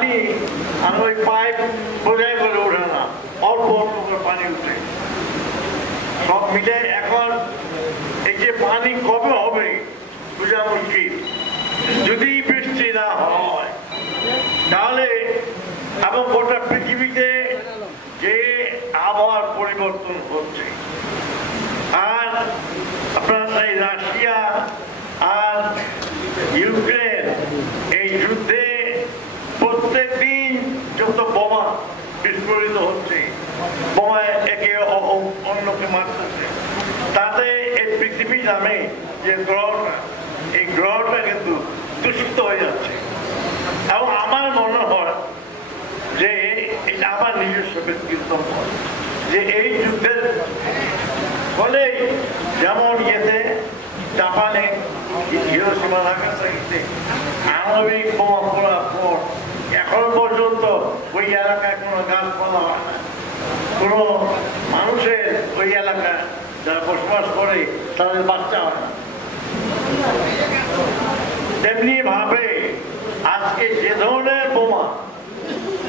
পানি আর ওই পাইপ বোঝাই করে ওঠে না, অল্প অল্প করে পানি উঠে। সব মিলে এখন এই যে পানি কবে হবে বোঝা মুশকিল। যদি বৃষ্টি না হয় তাহলে এবং গোটা পৃথিবীতে যে আবহাওয়ার পরিবর্তন হচ্ছে, আর আপনার এই রাশিয়া আর ইউক্রেন এই যুদ্ধে প্রত্যেক দিন যত বোমা বিস্ফোরিত হচ্ছে, বোমায় একে অন্যকে মারতেছে, তাতে এই পৃথিবী নামে যে গ্রহটা, এই গ্রহটা কিন্তু দূষিত হয়ে যাচ্ছে। এবং আমার মনে হয় যে এটা আমার নিজস্ব ব্যক্তিগত মত যে এই যুদ্ধের ফলে যেমন ইয়েতে জাপানে হিরোশিমা নাগাসাকিতে আণবিক বোমা পড়ার পর এখন পর্যন্ত ওই এলাকায় কোনো গাছপালা হয় না, কোনো মানুষের ওই এলাকায় যারা বসবাস করে তাদের বাচ্চা হয় না। তেমনি ভাবে আজকে যে ধরনের বোমা,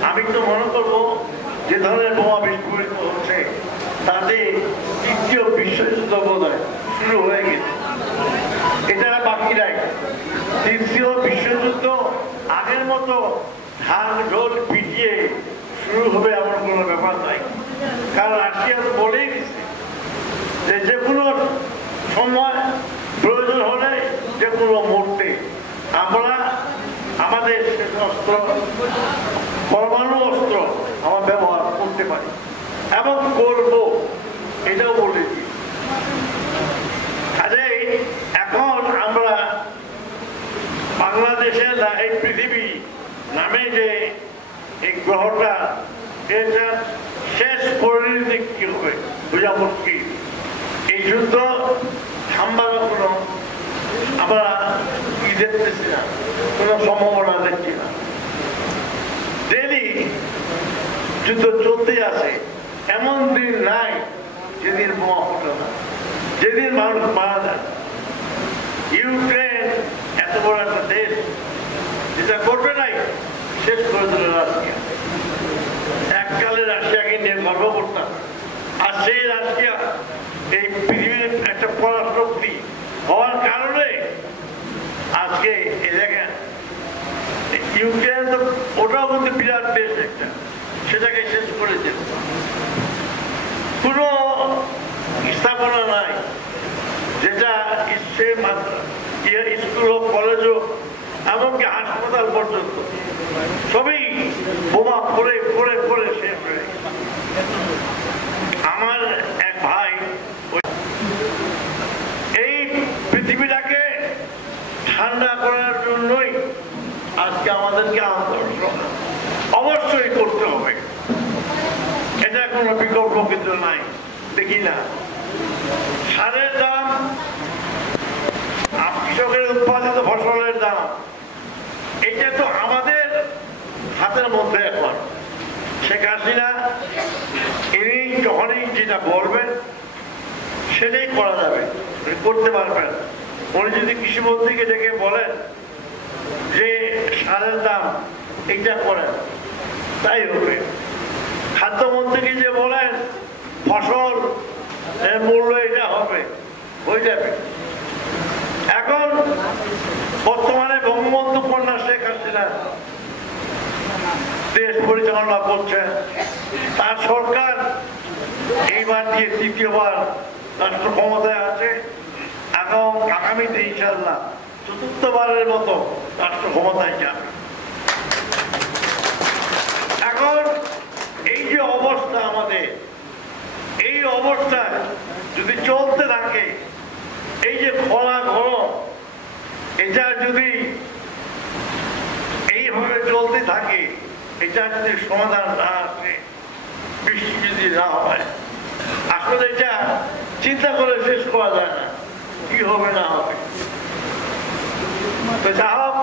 আমি তো মনে করবো যে ধরনের বোমা বিস্ফোরিত হচ্ছে তাতে তৃতীয় বিশ্বযুদ্ধ বোধহয় শুরু হয়ে গেছে। এটা বাকি নাই। তৃতীয় বিশ্বযুদ্ধ আগের মতো ঢাল ঢোল পিটিয়ে শুরু হবে এমন কোনো ব্যাপার নাই। কারণ রাশিয়া তো বলেই দিচ্ছে যে যে কোনো সময় প্রয়োজন হলে যে কোনো মুহূর্তে আমরা আমাদের অস্ত্র, পরমাণু অস্ত্র আমরা ব্যবহার করতে পারি এবং করব, এটাও বলেছি। কাজেই এখন আমরা বাংলাদেশের এই পৃথিবী নামে যে এই গ্রহটা, এটা শেষ পরিণতি কি হবে বোঝা মুশকিল। এই যুদ্ধ থামবার কোনো আমরা কি দেখতেছি না, কোনো সম্ভাবনা দেখছি না। ডেলি যুদ্ধ চলতে আছে, এমন দিন নাই যেদিন বোমা ফুটে না, যেদিন মানুষ মারা যায়। ইউক্রেন এত বড় একটা দেশ, যেটা করবে নাই শেষ করে দিল রাশিয়া। এককালে রাশিয়াকে নিয়ে গর্ব করতাম, আর সেই রাশিয়া এই পৃথিবীর একটা পরাশক্তি হওয়ার কারণে আজকে এই দেখেন ইউক্রেন তো ওটাও কিন্তু বিরাট দেশ একটা, সেটাকে শেষ করেছে। কোনো স্থাপনা নাই যেটা স্কুল হোক, কলেজ হোক, এমনকি হাসপাতাল পর্যন্ত সবই বোমা পড়ে পড়ে পড়ে শেষ হয়ে। আমার এক ভাই এই পৃথিবীটাকে ঠান্ডা করার জন্যই আজকে আমাদেরকে আন্দোলন অবশ্যই করতে হবে, এটা কোনো বিকল্প কিন্তু নাই। দেখি না সারের দাম, কৃষকের উৎপাদিত ফসলের দাম, এটা তো আমাদের হাতের মধ্যে। এখন শেখ হাসিনা ইনি যখনই যেটা বলবেন সেটাই করা যাবে, করতে পারবেন। উনি যদি কৃষিমন্ত্রীকে ডেকে বলেন যে সারের দাম এটা করেন, তাই হবে। খাদ্যমন্ত্রীকে যে বলেন ফসল মূল্য এটা হবে, হয়ে যাবে। এখন বর্তমানে বঙ্গবন্ধু কন্যা শেখ হাসিনা দেশ পরিচালনা করছেন, তার সরকার এইবার দিয়ে তৃতীয়বার রাষ্ট্র ক্ষমতায় আছে, এবং আগামীতে ইনশাআল্লাহ চতুর্থবারের মতো রাষ্ট্র ক্ষমতায় যাবে। এখন এই যে অবস্থা আমাদের, এই অবস্থায় যদি চলতে থাকে, এই যে খরা গরম, এটা যদি এইভাবে চলতে থাকে, এটা যদি সমাধান না আসে, বৃষ্টি যদি না হয়, আসলে এটা চিন্তা করে শেষ করা যায় না কি হবে না হবে। তো যা হোক,